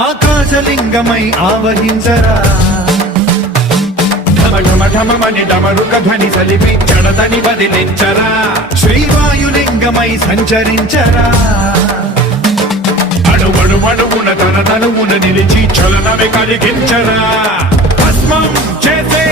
ఆకాశలింగమై ఆవహించరా ఢమఢమఢమని డమరుక ధ్వని సలిపి జడతని వదిలించరా శ్రీవాయులింగమై సంచరించరా అణువణువున తన తనువున నిలిచి చలనమే కలిగించరా భస్మం చేసే